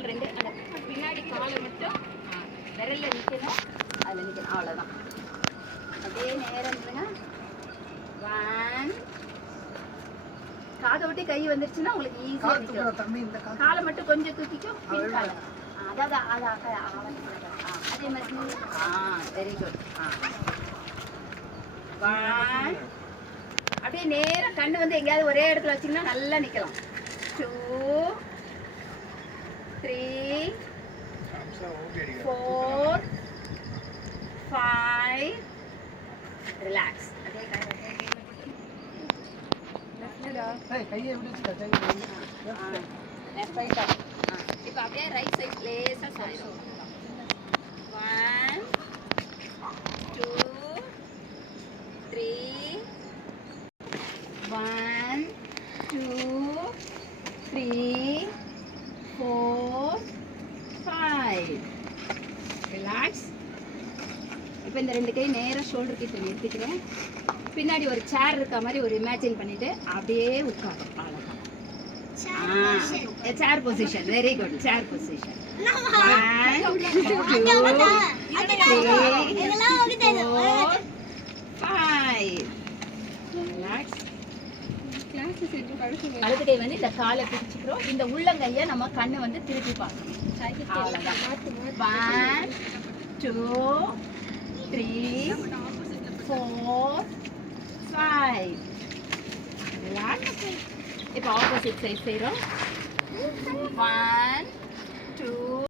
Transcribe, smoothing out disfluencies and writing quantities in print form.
கால் ரெண்டு அந்த பின்னாடி காலை மட்டும் விரல்ல நிற்கணும், அதில் நிற்கணும், அவ்வளோதான். அப்படியே நேரம் இருந்துங்க. 1 காதை விட்டு கை வந்துருச்சுன்னா உங்களுக்கு ஈஸியாக நிற்கும். காலை மட்டும் கொஞ்சம் தூக்கிக்கும், காலை அதாவது அதே மாதிரி வெரி குட். 1 அப்படியே நேரம் கண்ணு வந்து எங்கேயாவது ஒரே இடத்துல வச்சிங்கன்னா நல்லா நிற்கலாம். 2 3 4 5 ரிலாக்ஸ். இப்போ அப்படியே ரைட் சைட் லேசாக சாயும். 1 2 3 1 2 3 4 5 ரிலாக்ஸ். இப்போ இந்த ரெண்டு கை நேராக ஷோல்டர் கிட்ட நிறுத்திக்கிறேன். பின்னாடி ஒரு சேர் இருக்க மாதிரி ஒரு இமேஜின் பண்ணிட்டு அப்படியே உட்காரும். அவ்வளோதான். Chair position. Very good. Chair position. 1 2 3 4 5 relax. வலது கை வந்து இந்த காலை பிடிச்சிக்கிறோம். இந்த உள்ளங்கையை நம்ம கண்ணு வந்து திருப்பி பார்க்கணும். அவ்வளோதான். 1 2 3 4 5 ரிலாக்ஸ். இப்போ ஆப்போசிட் சைட் செய்கிறோம். 1